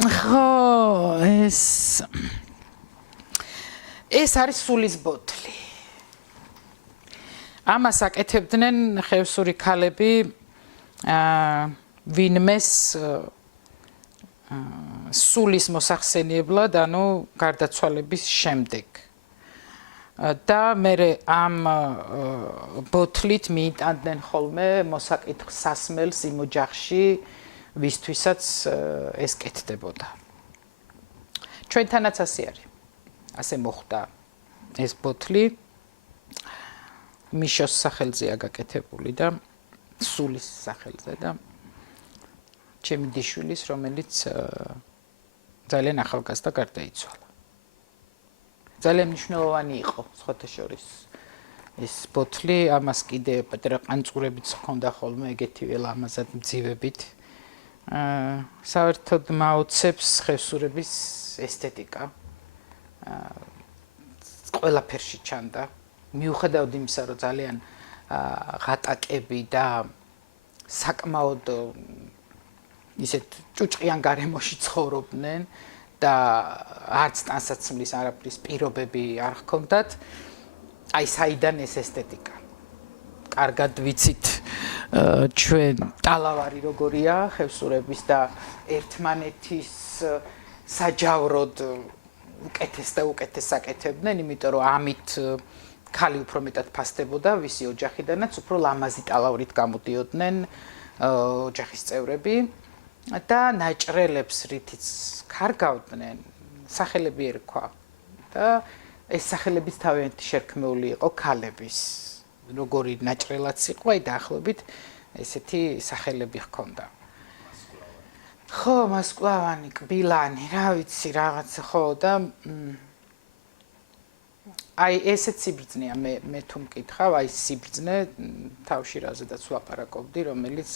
ხო, ეს არის სულის ბოთლი. ამას აკეთებდნენ ხევსური ქალები ვინმეს სულის მოსახსენებლად, ანუ გარდაცვალების შემდეგ. და მე ამ ბოთლით მიიტანდნენ ხოლმე მოსაკითხ სასმელს იმ ოჯახში, ვისთვისაც ეს კეთდებოდა. ჩვენთანაც ასე არის. ასე მოხდა ეს ბოთლი მიშოს სახელზეა გაკეთებული და სულის სახელზე და ჩემი დიშვილის, რომელიც ძალიან ახალგაზრდა გარდაიცვალა. ძალიან მნიშვნელოვანი იყო, სხვათა შორის ეს ბოთლი, ამას კიდე პატარა ყანწურებიც ჰქონდა ხოლმე ეგეთივე ლამაზად მძივებით. საერთოდ მაოცებს ხევსურების ესთეტიკა. ყველაფერში ჩანდა. მიუხედავად იმისა, რომ ძალიან ღატაკები და საკმაოდ ისეთ ჭუჭყიან გარემოში ცხოვრობდნენ და არც ტანსაცმლის არაფრის პირობები არ ჰქონდათ, აი საიდან ეს ესთეტიკა. კარგად ვიცით ჩვენ ტალავარი როგორია ხევსურების და ერთმანეთის საჯავროდ უკეთეს და უკეთეს აკეთებდნენ, იმიტომ რომ ამით ქალი უფრო მეტად ფასდებოდა ვისი ოჯახიდანაც უფრო ლამაზი ტალავრით გამოდიოდნენ ოჯახის წევრები და ნაჭრელებს რითიც ქარგავდნენ სახელები ერქვა და ეს სახელებიც თავიანთი შერქმეული იყო ქალების როგორი ნაჭრელაც იყო აი დაახლოებით ესეთი სახელები ჰქონდა ხო მასკლავანი კბილანი რა ვიცი რაღაც ხო და აი ესეც სიბრძნეა მე თუ მკითხავ აი სიბრძნე თავში რაზედაც ვლაპარაკობდი რომელიც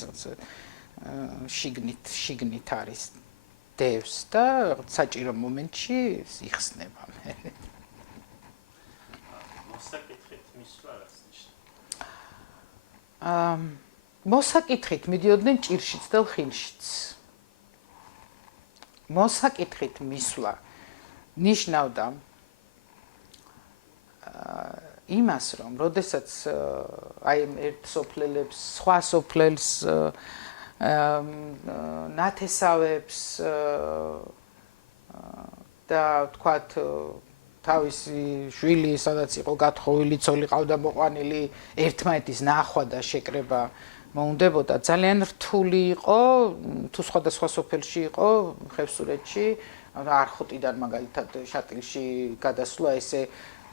შიგნით არის დევს და საჭირო მომენტში იხსნება მე მოსაკითხით მისვლა რას ნიშნავს მოსაკითხით მიდიოდნენ ჭირშიც და ლხინშიც მოსაკითხით მისვლა ნიშნავდა იმას რომ როდესაც აი ერთ სოფლელებს სხვა სოფლელს ნათესავებს და თქვათ თავისი შვილი სადაც იყო გათხოვილი ცოლი ყავდა მოყვანილი ერთმანეთის ნახვა და შეკრება მოუნდებოდა ძალიან რთული იყო თუ სხვადასხვა სოფელში იყო ხევსურეთში არხოტიდან მაგალითად შატილში გადასვლა ესე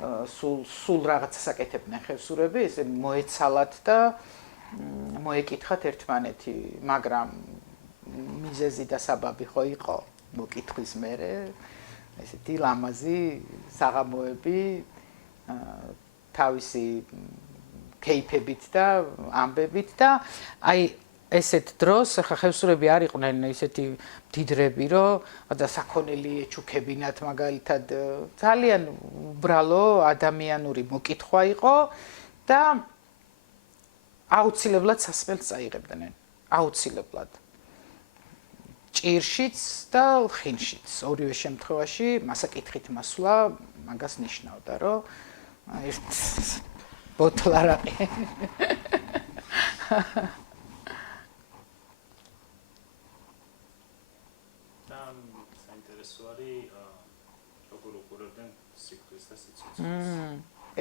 სულ რაღაცას აკეთებდნენ ხევსურები ესე მოეცალათ და მოეკითხათ ერთმანეთი მაგრამ მიზეზი და საბაბი ხო იყო მოკითხვის მერე ესეთი ლამაზი საღამოები თავისი კეიფებით და ამბებით და აი ესეთ დროს ხა ხევსურები არ იყვნენ ისეთი დიდრები რომ და საქონელი ეჩუქებინათ მაგალითად ძალიან უბრალო ადამიანური მოკითხვა იყო და აუცილებლად სასმელს წაიღებდნენ აუცილებლად ჭირშიც და ლხინშიც ორივე შემთხვევაში მასაკითხით მასვლა მაგას ნიშნავდა რომ ერთ ბოთლარაყი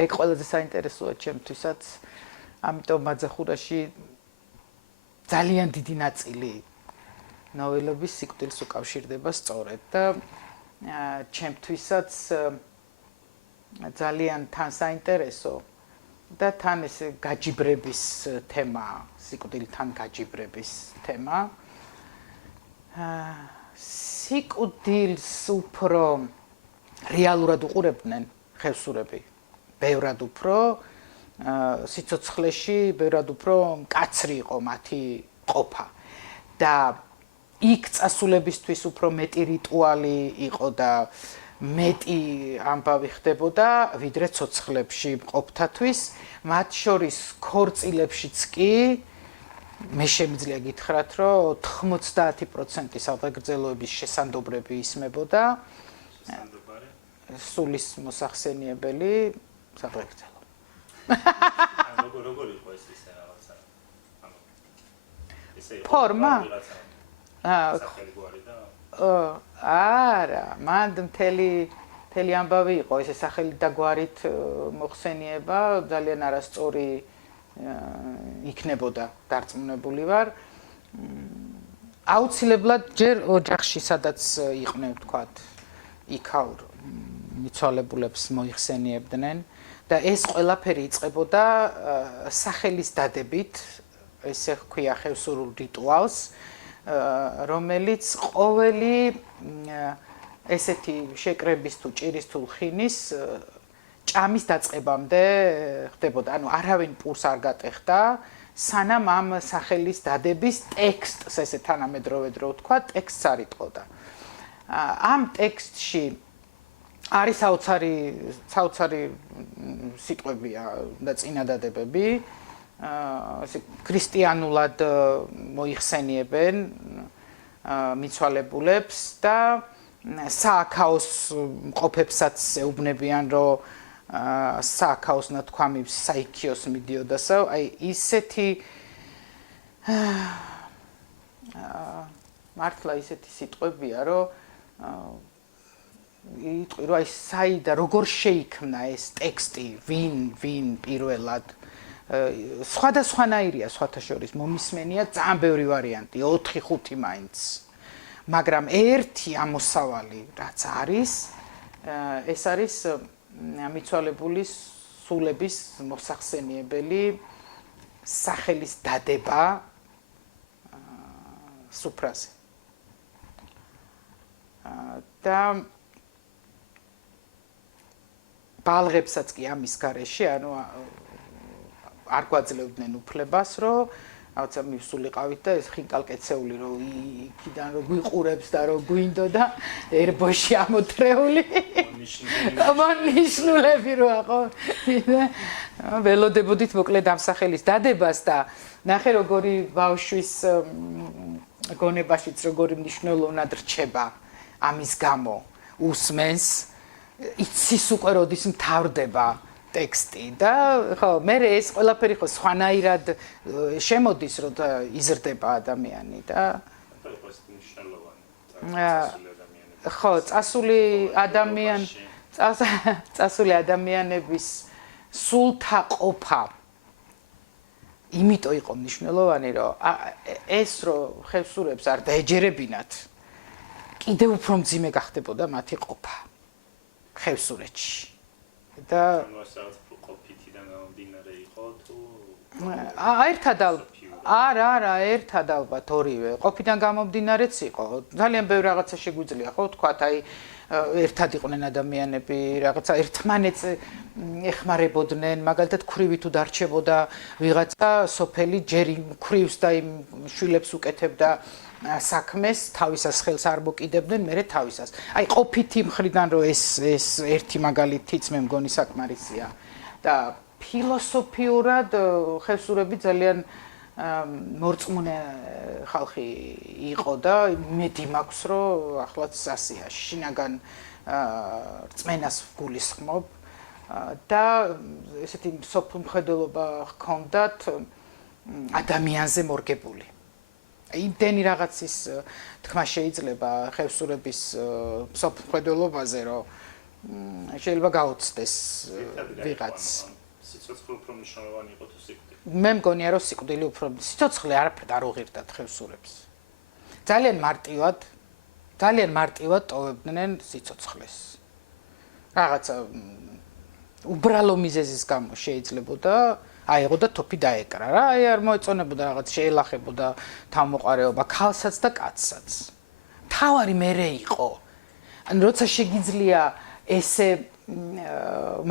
ეგ ყველაზე საინტერესოა ჩემთვისაც ამიტომ მაძახურაში ძალიან დიდი ნაწილი ნოველების სიკვდილს უკავშირდება სწორედ და ჩემთვისაც ძალიან თან საინტერესო და თან ეს გაჯიბრების თემა სიკვდილთან გაჯიბრების თემა სიკვდილს უფრო რეალურად უყურებდნენ ხევსურები ბევრად უფრო სიცოცხლეში ბევრად უფრო მკაცრი იყო მათი ყოფა და იქ წასულებისთვის უფრო მეტი რიტუალი იყო და მეტი ამბავი ხდებოდა ვიდრე ცოცხლებში მყოფთათვის მათ შორის ქორწილებშიც კი მე შემიძლია გითხრათ, რომ 90% სადღეგრძელოების შესანდობრები ისმებოდა სანდობარი. სულის მოსახსენიებელი სადღეგრძელო. როგორ იყო ეს ისე რაღაცა? ანუ ესე იყო ფორმა? სახელი გვარი და არა, მანდ მთელი ამბავი იყო ესე სახელი და გვარით მოხსენიება ძალიან არასწორი იქნებოდა დარწმუნებული ვარ. აუცილებლად ჯერ ოჯახში სადაც იყვნენ ვთქვათ იქაურ მიცვალებულებს მოიხსენიებდნენ და ეს ყველაფერი იწყებოდა სახელის დადებით, ესე ჰქვია ხევსურულ რიტუალს, რომელიც ყოველი ესეთი შეკრების თუ ჭირის თუ ლხინის ჭამის დაწყებამდე ხდებოდა. ანუ არავინ პურს არ გატეხდა, სანამ ამ სახელის დადების ტექსტს ესე თანამედროვე დრო ვთქვა, ტექსტს არ იტყოდა. ამ ტექსტში არის საოცარი სიტყვებია და წინადადებები. ქრისტიანულად მოიხსენიებენ მიცვალებულებს და სააქაოს მყოფებსაც ეუბნებიან, რომ სააქაოს ნათქვამი საიქიოს მიდიოდასო, აი ისეთი მართლა ისეთი სიტყვებია, რომ იტყვი რომ აი საიდა როგორ შეიქმნა ეს ტექსტი, ვინ პირველად სხვადასხვანაირია სხვათა შორის მომისმენია ძალიან ბევრი ვარიანტი 4-5 მაინც მაგრამ ერთი ამოსავალი რაც არის ეს არის მიცვალებულის სულების მოსახსენიებელი სახელის დადება სუფრაზე და ბალღებსაც კი ამის გარეშე ანუ არ გვაძლევდნენ უფლებას, რომ რაღაცა მივსულიყავით და ეს ხინკალკეცეული რომ იქიდან რომ გვიყურებს და რომ გვინდოდა ერბოში ამოთრეული. მონიშნულები რო აყო. ველოდებოდით მოკლედ ამ სახელის დადებას და ნახე როგორი ბავშვის გონებაშიც როგორი მნიშვნელოვნად რჩება ამის გამო უსმენს იცის უკვე როდის მთავრდება ტექსტი და ხო მე ეს ყველაფერი ხო სხვანაირად შემოდის რომ იზრდება ადამიანი და ხო წასული ადამიანების სულთა ყოფა იმიტომ იყო მნიშვნელოვანი რომ ეს რომ ხევსურებს არ დაეჯერებინათ კიდევ უფრო მძიმე გახდებოდა მათი ყოფა ხევსურეთში და ყოფითიდან გამომდინარე იყო თუ ერთად არა ერთად ალბათ ორივე ყოფიდან გამომდინარეც იყო ძალიან ბევრი რაღაცა შეგვიძლია ხო თქვათ აი ერთად იყვნენ ადამიანები რაღაცა ერთმანეთს ეხმარებოდნენ მაგალითად ქვრივი თუ დარჩებოდა ვიღაცა სოფელი ჯერ იმ ქვრივს და იმ შვილებს უკეთებდა საქმეს თავისას ხელს არ მოკიდებდნენ მერე თავისას აი ყოფითი მხრიდან რომ ეს ერთი მაგალითიც მე მგონი საკმარისია და ფილოსოფიურად ხევსურები ძალიან მორწმუნე ხალხი იყო და იმედი მაქვს რომ ახლაც ასია შინაგან რწმენას გულისხმობ და ესეთი სოფლმხედველობა ჰქონდათ ადამიანზე მორგებული იმდენი რაღაცის თქმა შეიძლება ხევსურების სოფლმხედველობაზე რომ შეიძლება გაუცდეს ვიღაც სიცოცხლე უფრო მნიშვნელოვანი იყო თუ სიკვდილი მე მგონია რომ სიკვდილი უფრო სიცოცხლე არაფერად არ უღირდათ ხევსურებს ძალიან მარტივად ტოვებდნენ სიცოცხლეს რაღაცა უბრალო მიზეზის გამო შეიძლებოდა აიღო და თოფი დაეკრა რა აი არ მოეწონებოდა რაღაც შეელახებოდა თავმოყარეობა ქალსაც და კაცსაც თავარი მერე იყო ან როცა შეგიძლია ესე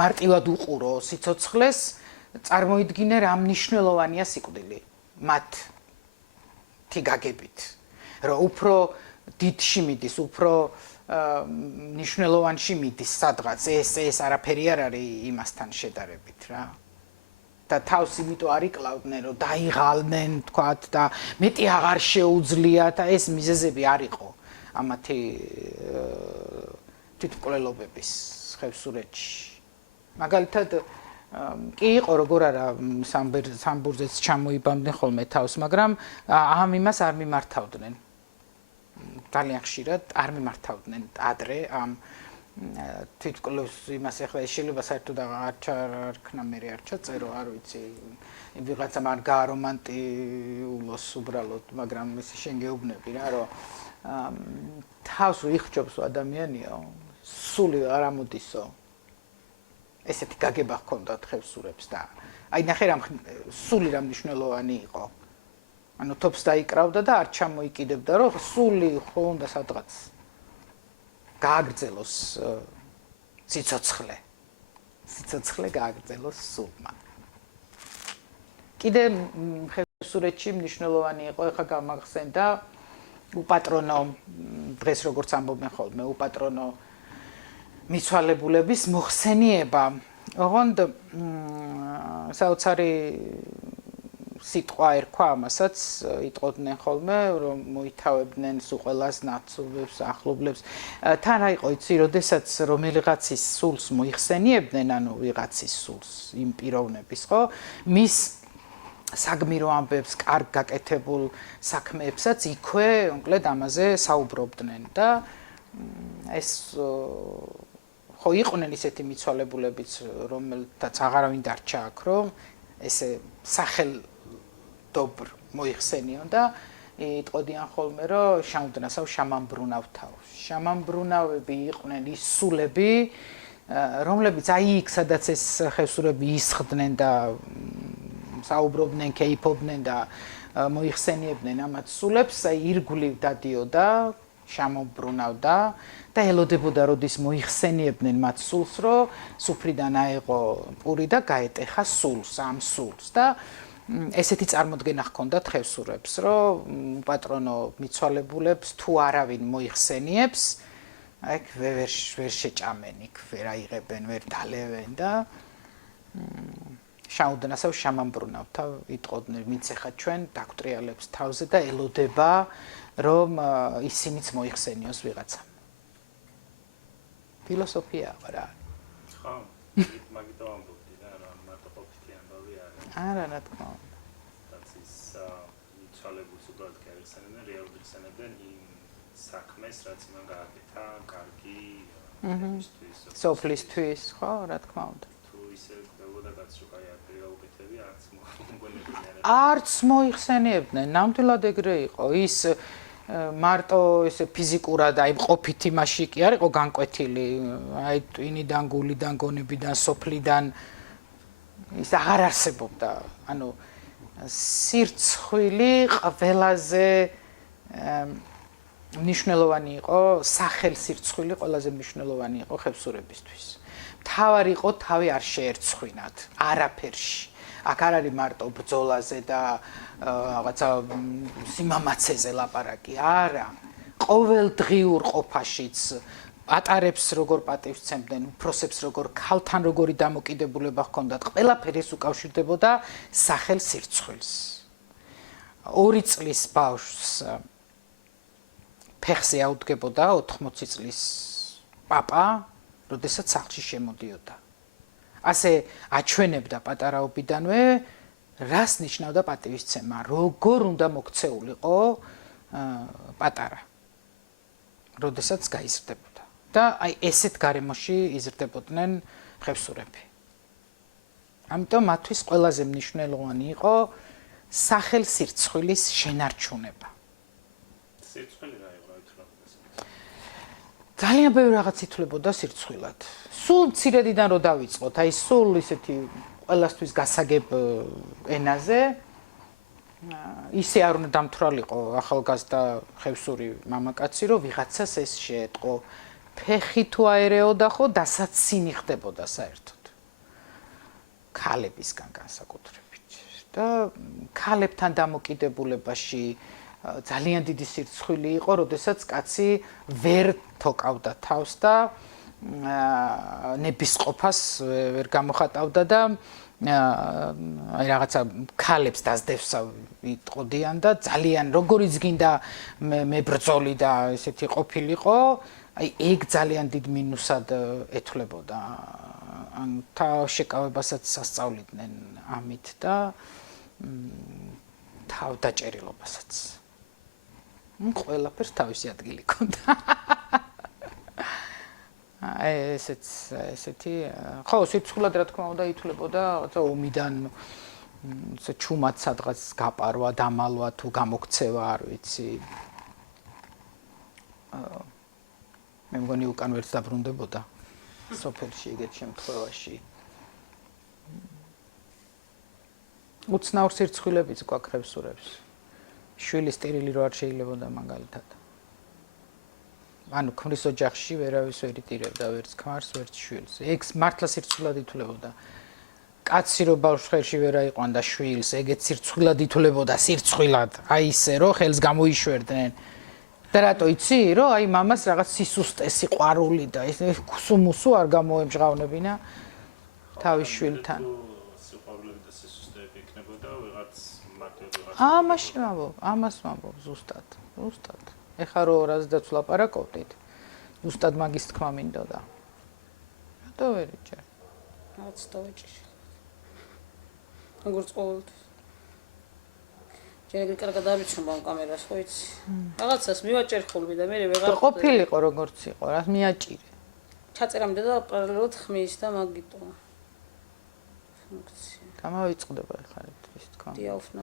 მარტივად უყურო სიცოცხლეს წარმოიდგინე რა მნიშვნელოვანია სიკვდილი მათი გაგებით რომ უფრო დიდში მიდის უფრო მნიშვნელოვანში მიდის სადღაც ეს არაფერი არ არის იმასთან შედარებით რა და თავს იმიტომ არ იკლავდნენ, რომ დაიღალნენ, თქვათ და მეტი აღარ შეუძლიათ და ეს მიზეზები არ იყო ამათი თვითმკვლელობების ხევსურეთში. მაგალითად კი იყო როგორ არა სამბურზეც ჩამოიბამდნენ ხოლმე თავს, მაგრამ ამ იმას არ მიმართავდნენ. ძალიან ხშირად არ მიმართავდნენ ადრე ამ თვითმკვლელობის იმას ახლა შეიძლება საერთოდ არ ქნა მე არ ჩაწერო, არ ვიცი. ვიღაცამ არ გაარომანტიულოს უბრალოდ, მაგრამ ეს შენ გეუბნები რა, რომ თავს რო იხჭობს ადამიანიო, სული არ ამოდისო. ესეთი გაგება ჰქონდათ ხევსურებს და აი ნახე რამ სული რა მნიშვნელოვანი იყო. ანუ თოფს დაიკრავდა და არ ჩამოიკიდებდა, რომ სული ხო უნდა სადღაც გააგრძელოს ციცოცხლე. ციცოცხლე გააგრძელოს სულმა. კიდე ხევსურეთში მნიშვნელოვანი იყო, ეხლა გამახსენდა უპატრონო დღეს როგორც ამბობენ ხოლმე, უპატრონო მიცვალებულების მოხსენიება. ოღონდ საოცარი სიტყვა ერქვა ამასაც, იტყოდნენ ხოლმე, რომ მოითავებდნენ სუყელას, ნაცნობებს, ახლობლებს. თან რა იყო, იცი, როდესაც რომელიღაცის სულს მოიხსენიებდნენ, ანუ ვიღაცის სულს, იმ პიროვნების, ხო? მის საგმირო ამბებს, კარგ გაკეთებულ საქმეებსაც იქვე, მოკლედ ამაზე საუბრობდნენ და ეს ხო იყვნენ ისეთი მიცვალებულებიც, რომელთაც აღარავინ დარჩა აქ, რომ ესე სახელდობრ მოიხსენიონ და იტყოდიან ხოლმე, რომ შამდნასავ შამამბრუნავ თავს. შამამბრუნავები იყვნენ ის სულები, რომლებიც აი იქ, სადაც ეს ხევსურები ისხდნენ და საუბრობდნენ, კეიფობდნენ და მოიხსენიებდნენ ამათ სულებს, აი ირგვლივ დადიოდა, შამომბრუნავდა და ელოდებოდა, როდის მოიხსენიებდნენ მათ სულს, რომ სუფრიდან აეღო პური და გაეტეხა სულს, ამ სულს და ესეთი წარმოდგენა ჰქონდათ ხევსურებს, რომ პატრონო მიცვალებულებს თუ არავინ მოიხსენიებს, აი ვერ შეჭამენ, იქ ვერ აიღებენ, ვერ დალევენ და შაუდნასავ შამამბრუნავთა იტყოდნენ, მიცეხა ჩვენ დაგტრიალებს თავზე და ელოდება რომ ისინიც მოიხსენიოს ვიღაცამ. ფილოსოფია რა. ხო, მაგითო ამბობდი რა, მარტო ყოფილი ამბავი არა. არა, რა თქმა უნდა. რაც ის მიცვალებულს უბრალოდ გაიხსენებდნენ, რეალურად ხსენებდნენ იმ საქმეს, რაც იმან გააკეთა, კარგი ისთვის. სოფლისთვის, ხო, რა თქმა უნდა. თუ ისე ხდებოდა გაცრუხა იარდე გაუკეთები, არც მოგონებდნენ. არც მოიხსენიებდნენ, ნამდვილად ეგრე იყო. ის მარტო ესე ფიზიკურად აი ყოფით იმაში კი არ იყო განკვეთილი, აი ტვინიდან, გულიდან, გონებიდან, სოფლიდან ის აღარ არსებობდა. ანუ სირცხვილი ყველაზე მნიშვნელოვანი იყო, სახელ სირცხვილი ყველაზე მნიშვნელოვანი იყო ხევსურებისთვის. თავარი იყო თავი არ შეერცხვინათ, არაფერში. აქ არ არის მარტო ბრძოლაზე და რაღაცა სიმამაცეზე ლაპარაკი, არა. ყოველდღიურ ყოფაშიც ატარებს როგორ პატივსცემდნენ, უფროსებს როგორ ქალთან როგორი დამოკიდებულება ჰქონდათ, ყველაფერი ეს უკავშირდებოდა სახელ სირცხვილს. 2 წლის ბავშვს ფეხზე აუდგებოდა 80 წლის პაპა, როდესაც სახლში შემოდიოდა. ასე აჩვენებდა პატარაობიდანვე, რას ნიშნავდა პატივისცემა, როგორ უნდა მოქცეულიყო პატარა, როდესაც გაიზრდებოდა. და აი ესეთ გარემოში იზრდებოდნენ ხევსურები. ამიტომ მათთვის ყველაზე მნიშვნელოვანი იყო სახელ სირცხვილის შენარჩუნება. სირცხვილი რა იყო ითვლებოდა? ძალიან ბევრი რაღაც ითვლებოდა სირცხვილად. სულ მცირედიდან რო დავიწყოთ, აი სულ ისეთი ყველასთვის გასაგებ ენაზე, ისე არ უნდა დამთვრალიყო ახალგაზრდა ხევსური მამაკაცი, რომ ვიღაცას ეს შეეტყო. ფეხი თუ აერეოდა ხო, დასაცინი ხდებოდა საერთოდ. ქალებისგან განსაკუთრებით. და ქალებთან დამოკიდებულებაში ძალიან დიდი სირცხვილი იყო, როდესაც კაცი ვერ თოკავდა თავს და ნებისყოფას ვერ გამოხატავდა და აი რაღაცა ქალებს დაძდევს იტყოდიან და ძალიან როგორიც გინდა მებრძოლი და ესეთი ყოფილიყო, აი ეგ ძალიან დიდ მინუსად ეთვლებოდა. ან თავშეკავებასაც სასწავლიდნენ ამით და თავდაჭერილობასაც. ყველაფერს თავისი ადგილი ჰქონდა. ესეთი ხო სიცხულად რა თქმა უნდა ითვლებოდა რაღაცა ომიდან ჩუმად სადღაც გაპარვა, დამალვა თუ გამოქცევა, არ ვიცი. მე მგონი უკან ვერც დაბრუნდებოდა სოფელში ეგეთ შემთხვევაში. უცნაურ სირცხვილებიც გვაქვს რევსურებს. შვილი სტერილი რო არ შეიძლებოდა მაგალითად. ანუ ქმრის ოჯახში ვერავის ვერ იტირებდა ვერც ქმარს, ვერც შვილს. ეგ მართლა სირცხვილად ითვლებოდა. კაცი რო ბავშვში ვერ აიყვანდა შვილს, ეგეც სირცხვილად ითვლებოდა, სირცხვილად. აი ისე რო ხელს გამოიშვერდნენ. და რატო იცი, რომ აი მამას რაღაც სისუსტე, სიყვარული და ეს ხუსუმუსუ არ გამოემჟღავნებინა თავის შვილთან. სიყვარული და სისუსტეები იქნებოდა ვიღაც ამას ვამბობ ზუსტად. ეხლა რო რაზედაც ვლაპარაკობდით, ზუსტად მაგის თქმა მინდოდა. რატო ვერ იჭერ? რაც დავიჭირე. როგორც ყოველთვის. ჯერ კარგად დავიჩნდა ამ კამერას, ხო იცი? რაღაცას მივაჭერ ხოლმე და მე ვეღარ ყოფილიყო როგორც იყო, რა მიაჭირე. ჩაწერამდე და პარალელურად ხმის და მაგიტო. ფუნქცია. გამავიწყდება ეხლა ის თქმა. დიაუფნა